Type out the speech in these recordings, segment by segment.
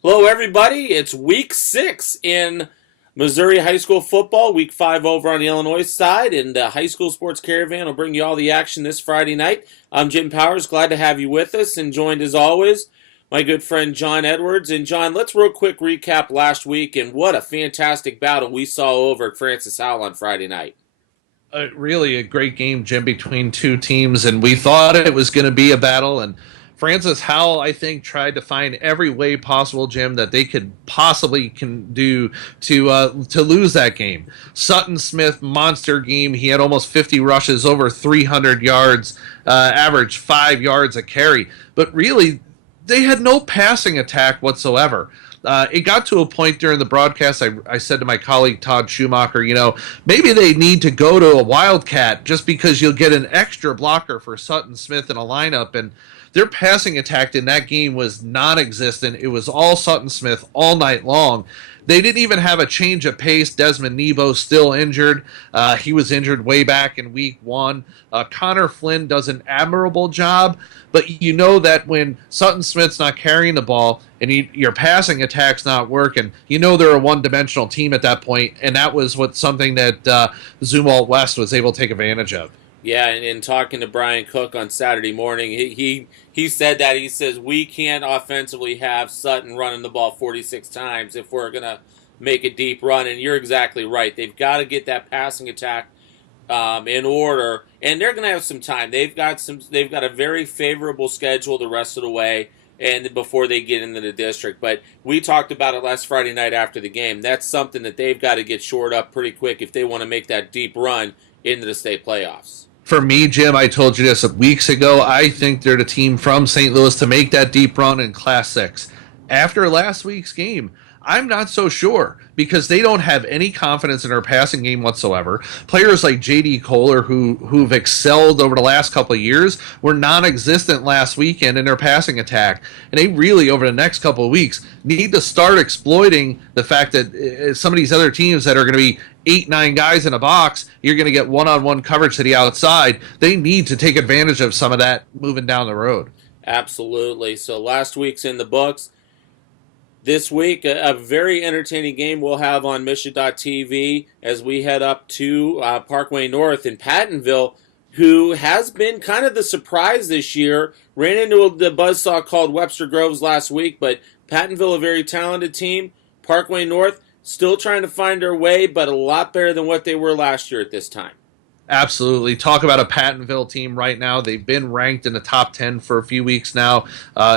Hello, everybody. It's week 6 in Missouri high school football, week 5 over on the Illinois side, and the High School Sports Caravan will bring you all the action this Friday night. I'm Jim Powers. Glad to have you with us, and joined as always, my good friend John Edwards. And John, let's real quick recap last week and what a fantastic battle we saw over at Francis Howell on Friday night. Really a great game, Jim, between two teams, and we thought it was going to be a battle. And Francis Howell, I think, tried to find every way possible, Jim, that they could possibly can do to lose that game. Sutton Smith, monster game. He had almost 50 rushes, over 300 yards, average 5 yards a carry. But really, they had no passing attack whatsoever. It got to a point during the broadcast, I said to my colleague Todd Schumacher, maybe they need to go to a Wildcat just because you'll get an extra blocker for Sutton Smith in a lineup. And their passing attack in that game was non-existent. It was all Sutton Smith all night long. They didn't even have a change of pace. Desmond Nebo still injured. He was injured way back in week 1. Connor Flynn does an admirable job, but you know that when Sutton Smith's not carrying the ball and your passing attack's not working, they're a one-dimensional team at that point, and that was something that Zumwalt West was able to take advantage of. Yeah, and in talking to Brian Cook on Saturday morning, he said that. He says, we can't offensively have Sutton running the ball 46 times if we're going to make a deep run, and you're exactly right. They've got to get that passing attack in order, and they're going to have some time. They've got a very favorable schedule the rest of the way, and before they get into the district. But we talked about it last Friday night after the game. That's something that they've got to get shored up pretty quick if they want to make that deep run into the state playoffs. For me, Jim, I told you this weeks ago. I think they're the team from St. Louis to make that deep run in Class 6. After last week's game, I'm not so sure because they don't have any confidence in their passing game whatsoever. Players like J.D. Kohler, who've excelled over the last couple of years, were non-existent last weekend in their passing attack. And they really, over the next couple of weeks, need to start exploiting the fact that some of these other teams that are going to be 8-9 guys in a box, you're going to get one-on-one coverage to the outside. They need to take advantage of some of that moving down the road. Absolutely. So last week's in the books. This week, a very entertaining game we'll have on Mission.tv as we head up to Parkway North in Pattonville, who has been kind of the surprise this year. Ran into the buzzsaw called Webster Groves last week, but Pattonville, a very talented team. Parkway North, still trying to find their way, but a lot better than what they were last year at this time. Absolutely. Talk about a Pattonville team right now. They've been ranked in the top 10 for a few weeks now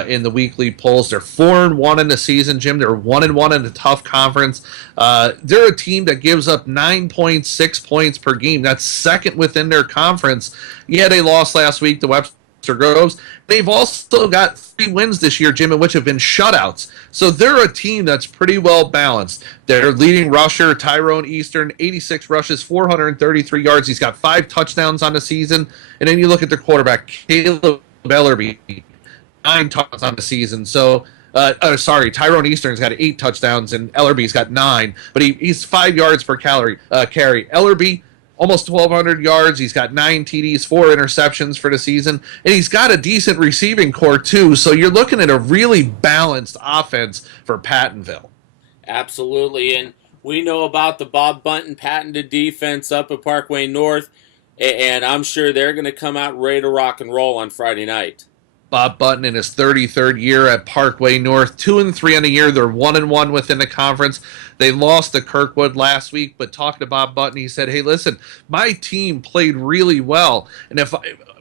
in the weekly polls. They're 4-1 in the season, Jim. They're 1-1 in a tough conference. They're a team that gives up 9.6 points per game. That's second within their conference. Yeah, they lost last week to Webster Groves. They've also got 3 wins this year, Jim, in which have been shutouts. So they're a team that's pretty well balanced. Their leading rusher, Tyrone Eastern, 86 rushes, 433 yards. He's got 5 touchdowns on the season. And then you look at their quarterback, Caleb Ellerby, 9 touchdowns on the season. So, Tyrone Eastern's got 8 touchdowns and Ellerby's got 9. But he's 5 yards per carry. Ellerby, almost 1,200 yards. He's got 9 TDs, 4 interceptions for the season. And he's got a decent receiving core, too. So you're looking at a really balanced offense for Pattonville. Absolutely. And we know about the Bob Bunton patented defense up at Parkway North. And I'm sure they're going to come out ready to rock and roll on Friday night. Bob Bunton in his 33rd year at Parkway North, 2-3 on the year. They're 1-1 within the conference. They lost to Kirkwood last week, but talking to Bob Bunton, he said, "Hey, listen, my team played really well, and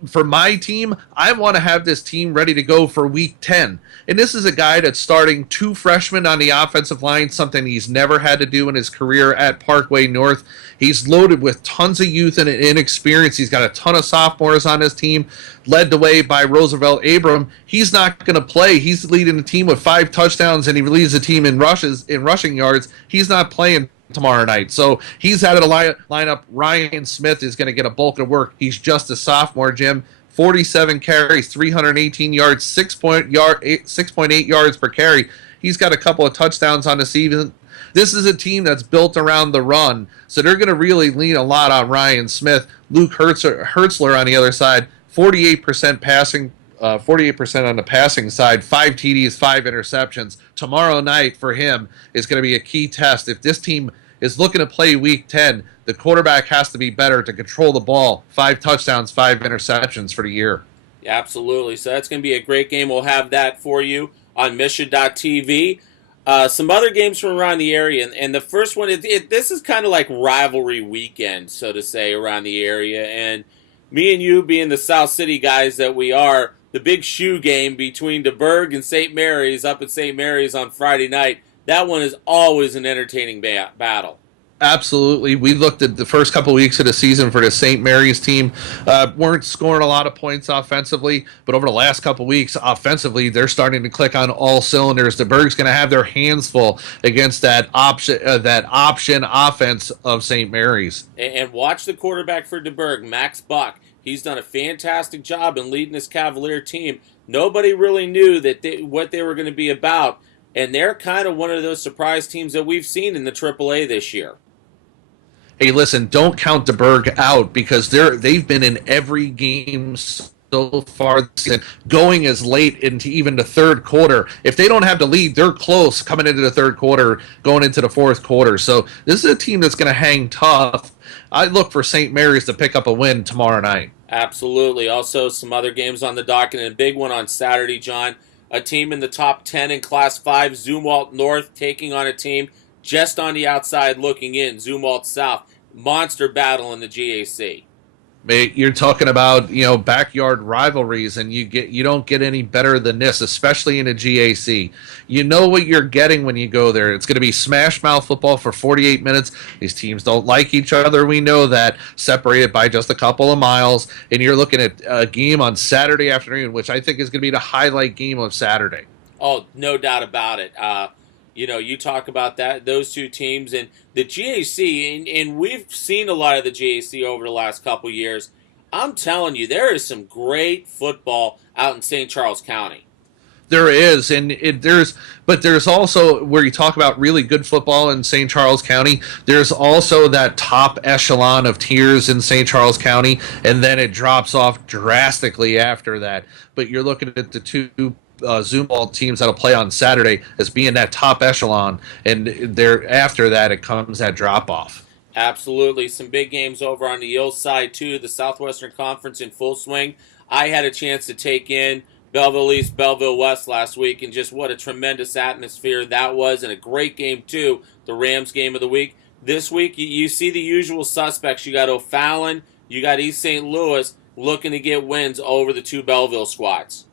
for my team, I want to have this team ready to go for week 10." And this is a guy that's starting 2 freshmen on the offensive line, something he's never had to do in his career at Parkway North. He's loaded with tons of youth and inexperience. He's got a ton of sophomores on his team, led the way by Roosevelt Abram. He's not going to play. He's leading the team with 5 touchdowns, and he leads the team in rushing yards. He's not playing tomorrow night. So he's out of the lineup. Ryan Smith is going to get a bulk of work. He's just a sophomore, Jim. 47 carries, 318 yards, 6.8 yards per carry. He's got a couple of touchdowns on the season. This is a team that's built around the run, so they're going to really lean a lot on Ryan Smith. Luke Hertzler on the other side, 48% passing 48% on the passing side, 5 TDs, 5 interceptions. Tomorrow night for him is going to be a key test. If this team is looking to play Week 10, the quarterback has to be better to control the ball. 5 touchdowns, 5 interceptions for the year. Yeah, absolutely. So that's going to be a great game. We'll have that for you on Mission.tv. Some other games from around the area, and the first one, this is kind of like rivalry weekend, so to say, around the area. And me and you, being the South City guys that we are, the big shoe game between DeBerg and St. Mary's up at St. Mary's on Friday night, that one is always an entertaining battle. Absolutely. We looked at the first couple weeks of the season for the St. Mary's team. Weren't scoring a lot of points offensively, but over the last couple weeks, offensively, they're starting to click on all cylinders. The Berg's going to have their hands full against that option offense of St. Mary's. And watch the quarterback for DeBerg, Max Buck. He's done a fantastic job in leading this Cavalier team. Nobody really knew what they were going to be about, and they're kind of one of those surprise teams that we've seen in the AAA this year. Hey, listen, don't count DeBerg out because they've been in every game so far this season, going as late into even the third quarter. If they don't have the lead, they're close coming into the third quarter, going into the fourth quarter. So this is a team that's going to hang tough. I look for St. Mary's to pick up a win tomorrow night. Absolutely. Also, some other games on the docket, and a big one on Saturday, John. A team in the top 10 in Class 5, Zumwalt North, taking on a team just on the outside looking in, Zumwalt South. Monster battle in the GAC. Mate, you're talking about, backyard rivalries, and you don't get any better than this, especially in a GAC. You know what you're getting when you go there. It's going to be smash mouth football for 48 minutes. These teams don't like each other. We know that, separated by just a couple of miles. And you're looking at a game on Saturday afternoon, which I think is going to be the highlight game of Saturday. Oh, no doubt about it. You talk about those two teams and the GAC, and we've seen a lot of the GAC over the last couple years. I'm telling you, there is some great football out in St. Charles County. There is, but there's also, where you talk about really good football in St. Charles County, there's also that top echelon of tiers in St. Charles County, and then it drops off drastically after that. But you're looking at the two Zumwalt teams that'll play on Saturday as being that top echelon, and after that it comes that drop off. Absolutely. Some big games over on the East side too. The Southwestern Conference in full swing. I had a chance to take in Belleville East, Belleville West last week, and just what a tremendous atmosphere that was, and a great game too, the Rams game of the week. This week you see the usual suspects. You got O'Fallon, you got East St. Louis looking to get wins over the two Belleville squads.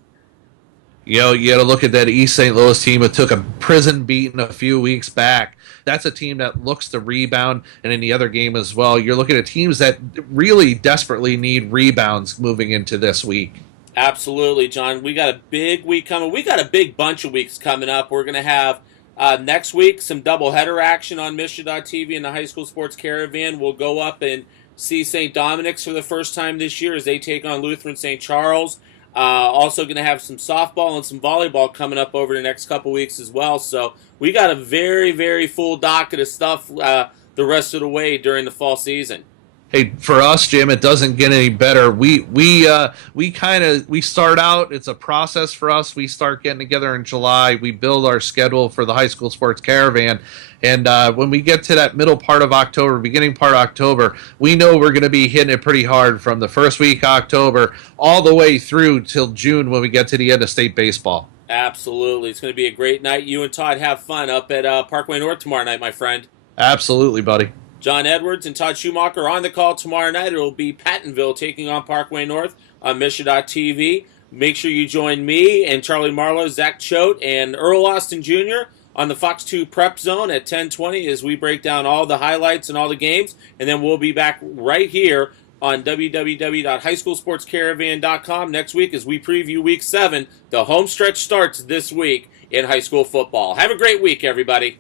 You got to look at that East St. Louis team that took a prison beating a few weeks back. That's a team that looks to rebound, and in the other game as well, you're looking at teams that really desperately need rebounds moving into this week. Absolutely, John. We got a big week coming. We got a big bunch of weeks coming up. We're going to have next week some doubleheader action on Mission.tv and the High School Sports Caravan. We'll go up and see St. Dominic's for the first time this year as they take on Lutheran St. Charles. Also going to have some softball and some volleyball coming up over the next couple weeks as well. So we got a very, very full docket of stuff the rest of the way during the fall season. Hey, for us, Jim, it doesn't get any better. We start out. It's a process for us. We start getting together in July. We build our schedule for the High School Sports Caravan, and when we get to that middle part of October, beginning part of October, we know we're going to be hitting it pretty hard from the first week of October all the way through till June when we get to the end of state baseball. Absolutely, it's going to be a great night. You and Todd have fun up at Parkway North tomorrow night, my friend. Absolutely, buddy. John Edwards and Todd Schumacher on the call tomorrow night. It will be Pattonville taking on Parkway North on Mission.tv. Make sure you join me and Charlie Marlowe, Zach Choate, and Earl Austin Jr. on the Fox 2 Prep Zone at 10:20 as we break down all the highlights and all the games. And then we'll be back right here on www.highschoolsportscaravan.com next week as we preview Week 7. The home stretch starts this week in high school football. Have a great week, everybody.